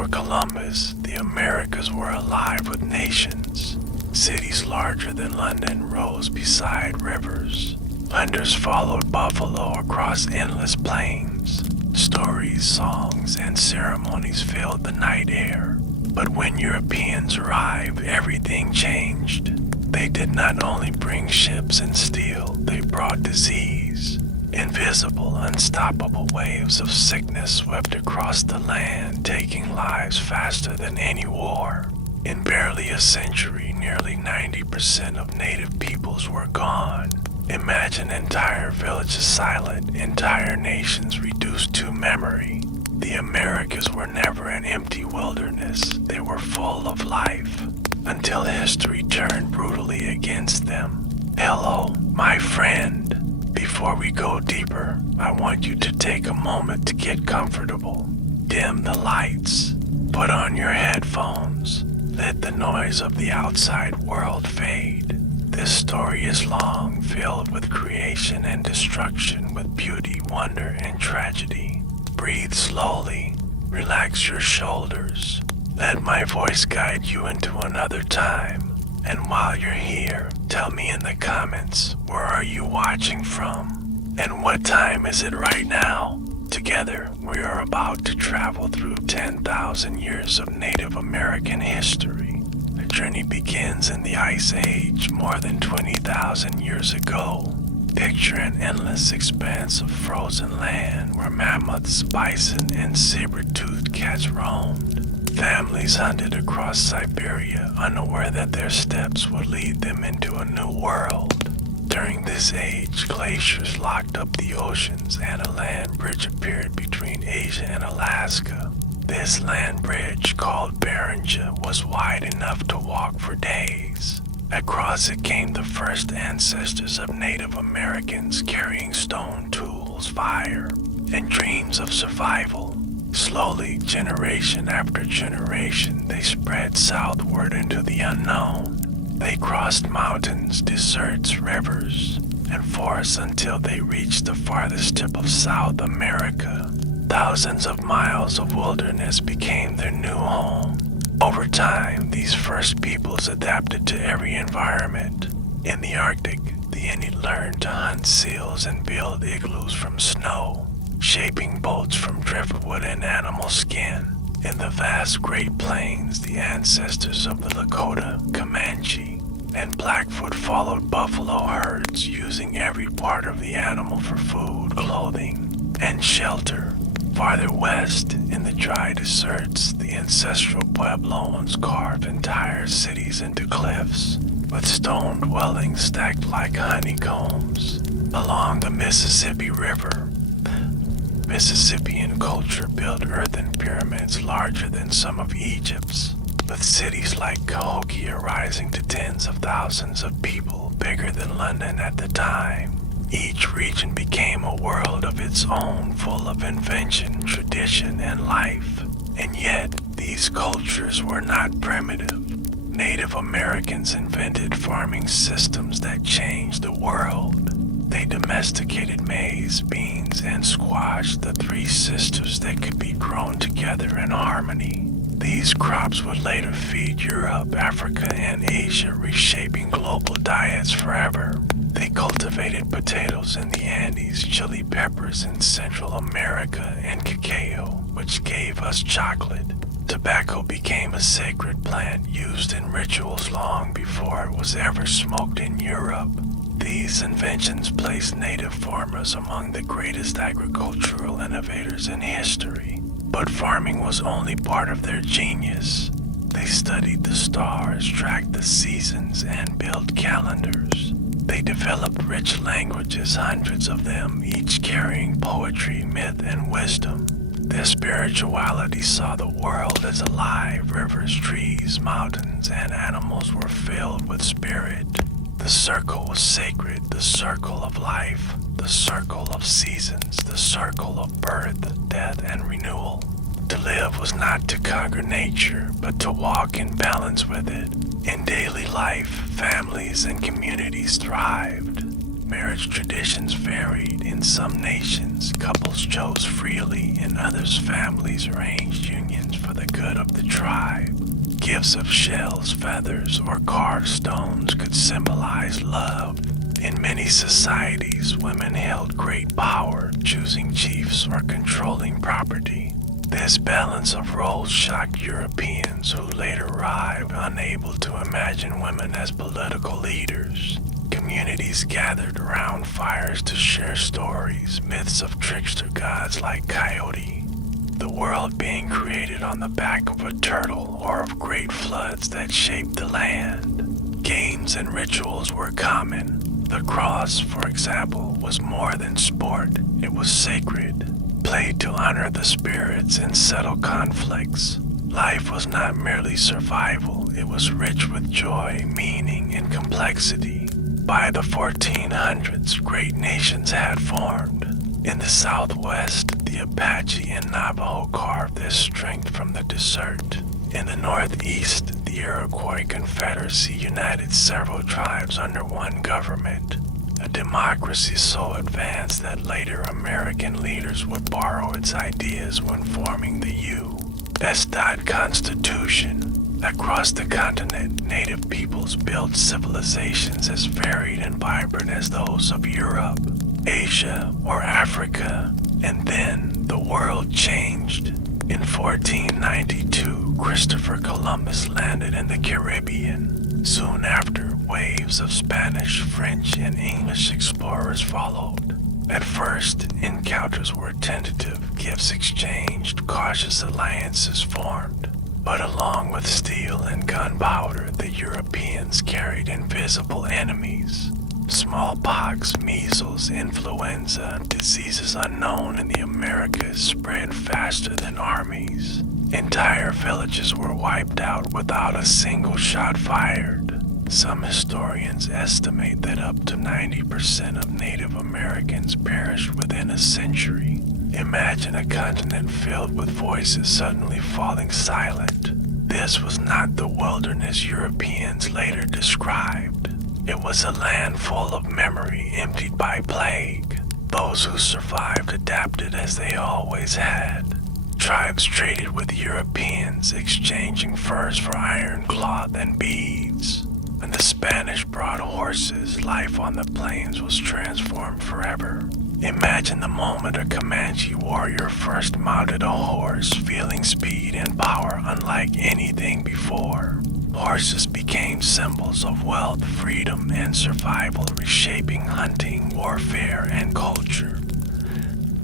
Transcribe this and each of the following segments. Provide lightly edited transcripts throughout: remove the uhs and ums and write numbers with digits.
for Columbus, the Americas were alive with nations. Cities larger than London rose beside rivers. Hunters followed buffalo across endless plains. Stories, songs, and ceremonies filled the night air. But when Europeans arrived, everything changed. They did not only bring ships and steel, they brought disease. Invisible, unstoppable waves of sickness swept across the land, taking lives faster than any war. In barely a century, nearly 90% of native peoples were gone. Imagine entire villages silent, entire nations reduced to memory. The Americas were never an empty wilderness. They were full of life, until history turned brutally against them. Hello, my friend. Before we go deeper, I want you to take a moment to get comfortable. Dim the lights, put on your headphones, let the noise of the outside world fade. This story is long, filled with creation and destruction, with beauty, wonder, and tragedy. Breathe slowly, relax your shoulders. Let my voice guide you into another time. And while you're here, tell me in the comments, where are you watching from? And what time is it right now? Together, we are about to travel through 10,000 years of Native American history. The journey begins in the Ice Age, more than 20,000 years ago. Picture an endless expanse of frozen land where mammoths, bison, and saber-toothed cats roamed. Families hunted across Siberia, unaware that their steps would lead them into a new world. During this age, glaciers locked up the oceans and a land bridge appeared between Asia and Alaska. This land bridge, called Bering, was wide enough to walk for days. Across it came the first ancestors of Native Americans, carrying stone tools, fire, and dreams of survival. Slowly, generation after generation, they spread southward into the unknown. They crossed mountains, deserts, rivers, and forests until they reached the farthest tip of South America. Thousands of miles of wilderness became their new home. Over time, these first peoples adapted to every environment. In the Arctic, the Inuit learned to hunt seals and build igloos from snow, shaping boats from driftwood and animal skin. In the vast Great Plains, the ancestors of the Lakota, Comanche, and Blackfoot followed buffalo herds, using every part of the animal for food, clothing, and shelter. Farther west, in the dry deserts, the ancestral Puebloans carved entire cities into cliffs, with stone dwellings stacked like honeycombs. Along the Mississippi River, Mississippian culture built earthen pyramids larger than some of Egypt's, with cities like Cahokia rising to tens of thousands of people, bigger than London at the time. Each region became a world of its own, full of invention, tradition, and life. And yet, these cultures were not primitive. Native Americans invented farming systems that changed the world. They domesticated maize, beans, and squash, the three sisters that could be grown together in harmony. These crops would later feed Europe, Africa, and Asia, reshaping global diets forever. They cultivated potatoes in the Andes, chili peppers in Central America, and cacao, which gave us chocolate. Tobacco became a sacred plant used in rituals long before it was ever smoked in Europe. These inventions placed native farmers among the greatest agricultural innovators in history. But farming was only part of their genius. They studied the stars, tracked the seasons, and built calendars. They developed rich languages, hundreds of them, each carrying poetry, myth, and wisdom. Their spirituality saw the world as alive. Rivers, trees, mountains, and animals were filled with spirit. The circle was sacred, the circle of life, the circle of seasons, the circle of birth, death, and renewal. To live was not to conquer nature, but to walk in balance with it. In daily life, families and communities thrived. Marriage traditions varied. In some nations, couples chose freely. In others, families arranged unions for the good of the tribe. Gifts of shells, feathers, or carved stones could symbolize love. In many societies, women held great power, choosing chiefs or controlling property. This balance of roles shocked Europeans who later arrived unable to imagine women as political leaders. Communities gathered around fires to share stories, myths of trickster gods like Coyote, the world being created on the back of a turtle, or of great floods that shaped the land. Games and rituals were common. The cross, for example, was more than sport. It was sacred, played to honor the spirits and settle conflicts. Life was not merely survival, it was rich with joy, meaning, and complexity. By the 1400s, great nations had formed. In the Southwest, the Apache and Navajo carved their strength from the desert. In the Northeast, the Iroquois Confederacy united several tribes under one government, a democracy so advanced that later American leaders would borrow its ideas when forming the U.S. Constitution. Across the continent, native peoples built civilizations as varied and vibrant as those of Europe, Asia, or Africa, and then the world changed. In 1492, Christopher Columbus landed in the Caribbean. Soon after, waves of Spanish, French, and English explorers followed. At first, encounters were tentative, gifts exchanged, cautious alliances formed. But along with steel and gunpowder, the Europeans carried invisible enemies. Smallpox, measles, influenza, diseases unknown in the Americas spread faster than armies. Entire villages were wiped out without a single shot fired. Some historians estimate that up to 90% of Native Americans perished within a century. Imagine a continent filled with voices suddenly falling silent. This was not the wilderness Europeans later described. It was a land full of memory emptied by plague. Those who survived adapted as they always had. Tribes traded with Europeans, exchanging furs for iron, cloth, and beads. When the Spanish brought horses, life on the plains was transformed forever. Imagine the moment a Comanche warrior first mounted a horse, feeling speed and power unlike anything before. Horses became symbols of wealth, freedom, and survival, reshaping hunting, warfare, and culture.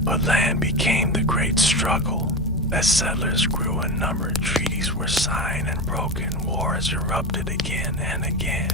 But land became the great struggle. As settlers grew in number, treaties were signed and broken, wars erupted again and again.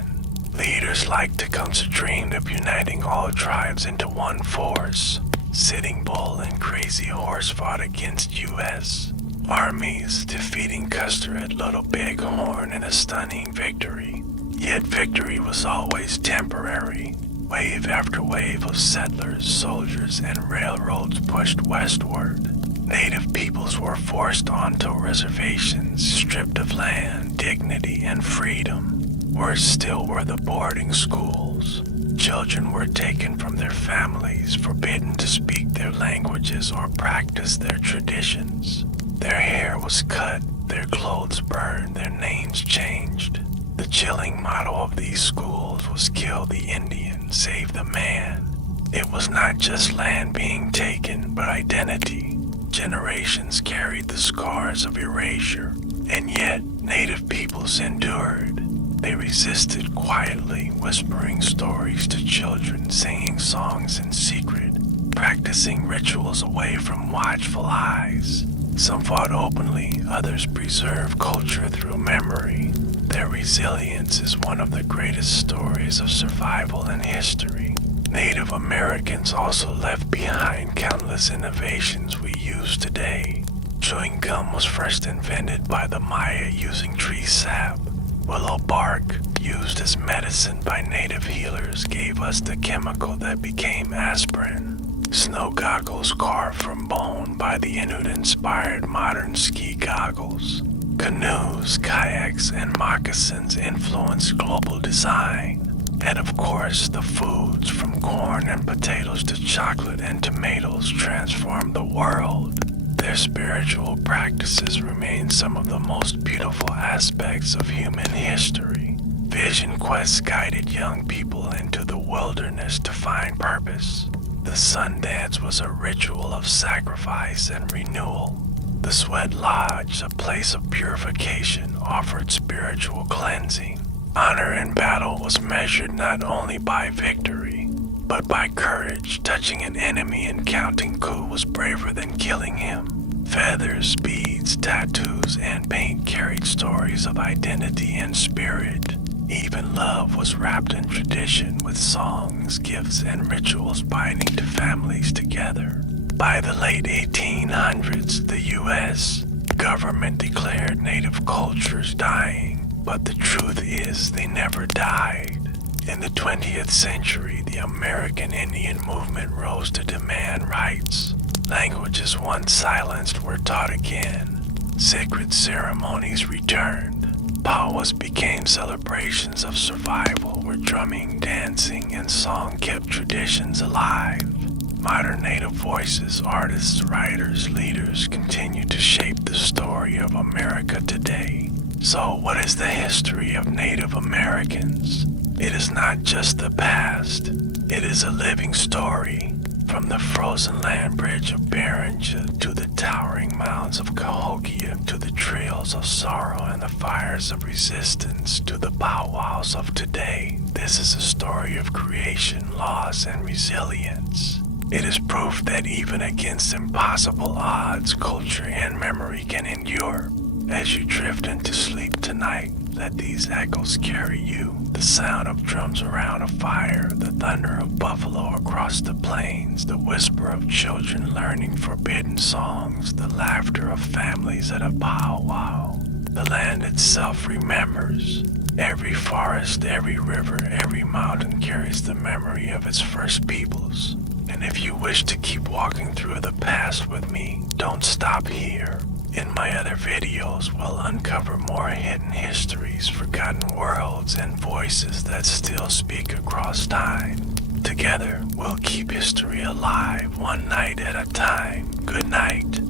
Leaders like Tecumseh dreamed of uniting all tribes into one force. Sitting Bull and Crazy Horse fought against U.S. armies, defeating Custer at Little Big Horn in a stunning victory. Yet victory was always temporary. Wave after wave of settlers, soldiers, and railroads pushed westward. Native peoples were forced onto reservations, stripped of land, dignity, and freedom. Worse still were the boarding schools. Children were taken from their families, forbidden to speak their languages or practice their traditions. Their hair was cut, their clothes burned, their names changed. The chilling motto of these schools was "Kill the Indian, save the man." It was not just land being taken, but identity. Generations carried the scars of erasure, and yet native peoples endured. They resisted quietly, whispering stories to children, singing songs in secret, practicing rituals away from watchful eyes. Some fought openly, others preserved culture through memory. Their resilience is one of the greatest stories of survival in history. Native Americans also left behind countless innovations we use today. Chewing gum was first invented by the Maya using tree sap. Willow bark, used as medicine by native healers, gave us the chemical that became aspirin. Snow goggles carved from bone by the Inuit inspired modern ski goggles. Canoes, kayaks, and moccasins influenced global design. And of course, the foods from corn and potatoes to chocolate and tomatoes transformed the world. Their spiritual practices remain some of the most beautiful aspects of human history. Vision quests guided young people into the wilderness to find purpose. The sun dance was a ritual of sacrifice and renewal. The sweat lodge, a place of purification, offered spiritual cleansing. Honor in battle was measured not only by victory, but by courage. Touching an enemy and counting coup was braver than killing him. Feathers, beads, tattoos, and paint carried stories of identity and spirit. Even love was wrapped in tradition, with songs, gifts, and rituals binding to families together. By the late 1800s, the U.S. government declared native cultures dying, but the truth is they never died. In the 20th century, the American Indian movement rose to demand rights. Languages once silenced were taught again. Sacred ceremonies returned. Powwows became celebrations of survival, where drumming, dancing, and song kept traditions alive. Modern Native voices, artists, writers, leaders continue to shape the story of America today. So, what is the history of Native Americans? It is not just the past, it is a living story. From the frozen land bridge of Bering to the towering mounds of Cahokia, to the trails of sorrow and the fires of resistance, to the powwows of today, this is a story of creation, loss, and resilience. It is proof that even against impossible odds, culture and memory can endure. As you drift into sleep tonight, let these echoes carry you. The sound of drums around a fire, the thunder of buffalo across the plains, the whisper of children learning forbidden songs, the laughter of families at a powwow. The land itself remembers. Every forest, every river, every mountain carries the memory of its first peoples. And if you wish to keep walking through the past with me, don't stop here. In my other videos, we'll uncover more hidden histories, forgotten worlds, and voices that still speak across time. Together, we'll keep history alive, one night at a time. Good night.